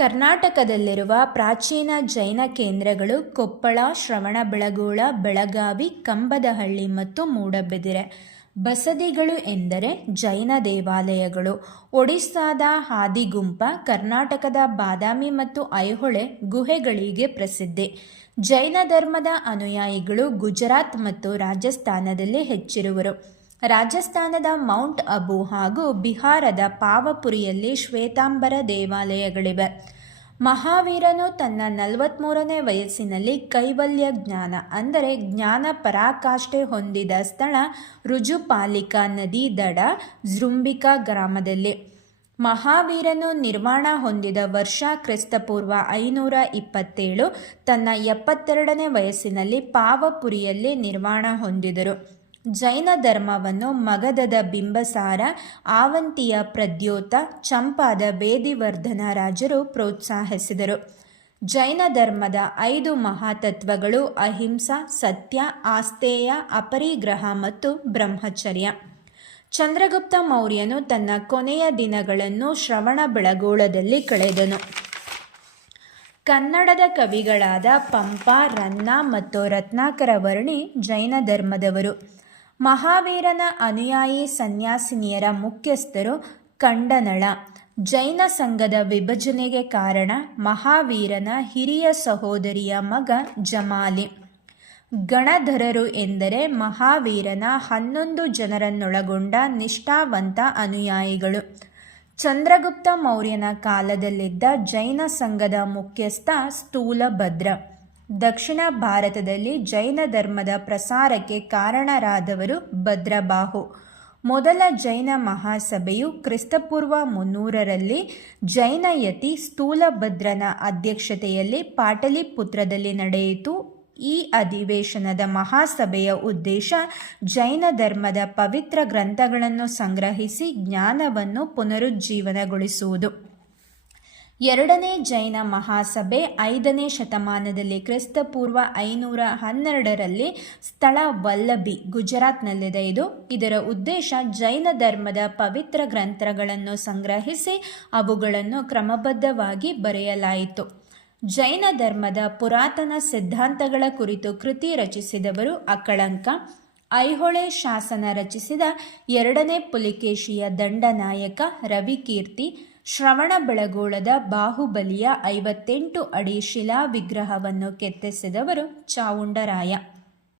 ಕರ್ನಾಟಕದಲ್ಲಿರುವ ಪ್ರಾಚೀನ ಜೈನ ಕೇಂದ್ರಗಳು ಕೊಪ್ಪಳ, ಶ್ರವಣಬೆಳಗೊಳ, ಬೆಳಗಾವಿ, ಕಂಬದಹಳ್ಳಿ ಮತ್ತು ಮೂಡಬಿದಿರೆ. ಬಸದಿಗಳು ಎಂದರೆ ಜೈನ ದೇವಾಲಯಗಳು. ಒಡಿಸ್ಸಾದ ಹಾದಿಗುಂಪ, ಕರ್ನಾಟಕದ ಬಾದಾಮಿ ಮತ್ತು ಐಹೊಳೆ ಗುಹೆಗಳಿಗೆ ಪ್ರಸಿದ್ಧಿ. ಜೈನ ಧರ್ಮದ ಅನುಯಾಯಿಗಳು ಗುಜರಾತ್ ಮತ್ತು ರಾಜಸ್ಥಾನದಲ್ಲಿ ಹೆಚ್ಚಿರುವರು. ರಾಜಸ್ಥಾನದ ಮೌಂಟ್ ಅಬು ಹಾಗೂ ಬಿಹಾರದ ಪಾವಪುರಿಯಲ್ಲಿ ಶ್ವೇತಾಂಬರ ದೇವಾಲಯಗಳಿವೆ. ಮಹಾವೀರನು ತನ್ನ 43ನೇ ವಯಸ್ಸಿನಲ್ಲಿ ಕೈವಲ್ಯ ಜ್ಞಾನ ಅಂದರೆ ಜ್ಞಾನ ಪರಾಕಾಷ್ಠೆ ಹೊಂದಿದ ಸ್ಥಳ ರುಜುಪಾಲಿಕಾ ನದಿ ದಡ ಜೃಂಬಿಕಾ ಗ್ರಾಮದಲ್ಲಿ. ಮಹಾವೀರನು ನಿರ್ವಾಣ ಹೊಂದಿದ ವರ್ಷ ಕ್ರಿಸ್ತಪೂರ್ವ 527. ತನ್ನ 72ನೇ ವಯಸ್ಸಿನಲ್ಲಿ ಪಾವಪುರಿಯಲ್ಲಿ ನಿರ್ವಾಣ ಹೊಂದಿದರು. ಜೈನ ಧರ್ಮವನ್ನು ಮಗಧದ ಬಿಂಬಸಾರ, ಆವಂತಿಯ ಪ್ರದ್ಯೋತ, ಚಂಪಾದ ವೇದಿವರ್ಧನ ರಾಜರು ಪ್ರೋತ್ಸಾಹಿಸಿದರು. ಜೈನ ಧರ್ಮದ 5 ಮಹಾತತ್ವಗಳು ಅಹಿಂಸಾ, ಸತ್ಯ, ಆಸ್ತೇಯ, ಅಪರಿಗ್ರಹ ಮತ್ತು ಬ್ರಹ್ಮಚರ್ಯ. ಚಂದ್ರಗುಪ್ತ ಮೌರ್ಯನು ತನ್ನ ಕೊನೆಯ ದಿನಗಳನ್ನು ಶ್ರವಣಬೆಳಗೊಳದಲ್ಲಿ ಕಳೆದನು. ಕನ್ನಡದ ಕವಿಗಳಾದ ಪಂಪ, ರನ್ನ ಮತ್ತು ರತ್ನಾಕರ ವರ್ಣಿ ಜೈನ ಧರ್ಮದವರು. ಮಹಾವೀರನ ಅನುಯಾಯಿ ಸನ್ಯಾಸಿನಿಯರ ಮುಖ್ಯಸ್ಥರು ಕಂಡನಳ. ಜೈನ ಸಂಘದ ವಿಭಜನೆಗೆ ಕಾರಣ ಮಹಾವೀರನ ಹಿರಿಯ ಸಹೋದರಿಯ ಮಗ ಜಮಾಲಿ. ಗಣಧರರು ಎಂದರೆ ಮಹಾವೀರನ 11 ಜನರನ್ನೊಳಗೊಂಡ ನಿಷ್ಠಾವಂತ ಅನುಯಾಯಿಗಳು. ಚಂದ್ರಗುಪ್ತ ಮೌರ್ಯನ ಕಾಲದಲ್ಲಿದ್ದ ಜೈನ ಸಂಘದ ಮುಖ್ಯಸ್ಥ ಸ್ಥೂಲಭದ್ರ. ದಕ್ಷಿಣ ಭಾರತದಲ್ಲಿ ಜೈನ ಧರ್ಮದ ಪ್ರಸಾರಕ್ಕೆ ಕಾರಣರಾದವರು ಭದ್ರಬಾಹು. ಮೊದಲ ಜೈನ ಮಹಾಸಭೆಯು ಕ್ರಿಸ್ತಪೂರ್ವ 300ರಲ್ಲಿ ಜೈನಯತಿ ಸ್ಥೂಲಭದ್ರನ ಅಧ್ಯಕ್ಷತೆಯಲ್ಲಿ ಪಾಟಲಿಪುತ್ರದಲ್ಲಿ ನಡೆಯಿತು. ಈ ಅಧಿವೇಶನದ ಮಹಾಸಭೆಯ ಉದ್ದೇಶ ಜೈನ ಧರ್ಮದ ಪವಿತ್ರ ಗ್ರಂಥಗಳನ್ನು ಸಂಗ್ರಹಿಸಿ ಜ್ಞಾನವನ್ನು ಪುನರುಜ್ಜೀವನಗೊಳಿಸುವುದು. ಎರಡನೇ ಜೈನ ಮಹಾಸಭೆ 5ನೇ ಶತಮಾನದಲ್ಲಿ ಕ್ರಿಸ್ತಪೂರ್ವ 512ರಲ್ಲಿ ಸ್ಥಳ ವಲ್ಲಭಿ, ಗುಜರಾತ್ನಲ್ಲಿದೆ. ಇದರ ಉದ್ದೇಶ ಜೈನ ಧರ್ಮದ ಪವಿತ್ರ ಗ್ರಂಥಗಳನ್ನು ಸಂಗ್ರಹಿಸಿ ಅವುಗಳನ್ನು ಕ್ರಮಬದ್ಧವಾಗಿ ಬರೆಯಲಾಯಿತು. ಜೈನ ಧರ್ಮದ ಪುರಾತನ ಸಿದ್ಧಾಂತಗಳ ಕುರಿತು ಕೃತಿ ರಚಿಸಿದವರು ಅಕಳಂಕ. ಐಹೊಳೆ ಶಾಸನ ರಚಿಸಿದ 2ನೇ ಪುಲಿಕೇಶಿಯ ದಂಡನಾಯಕ ರವಿಕೀರ್ತಿ. ಶ್ರವಣಬೆಳಗೊಳದ ಬಾಹುಬಲಿಯ 58 ಅಡಿ ಶಿಲಾ ವಿಗ್ರಹವನ್ನು ಕೆತ್ತಿಸಿದವರು ಚಾವುಂಡರಾಯ.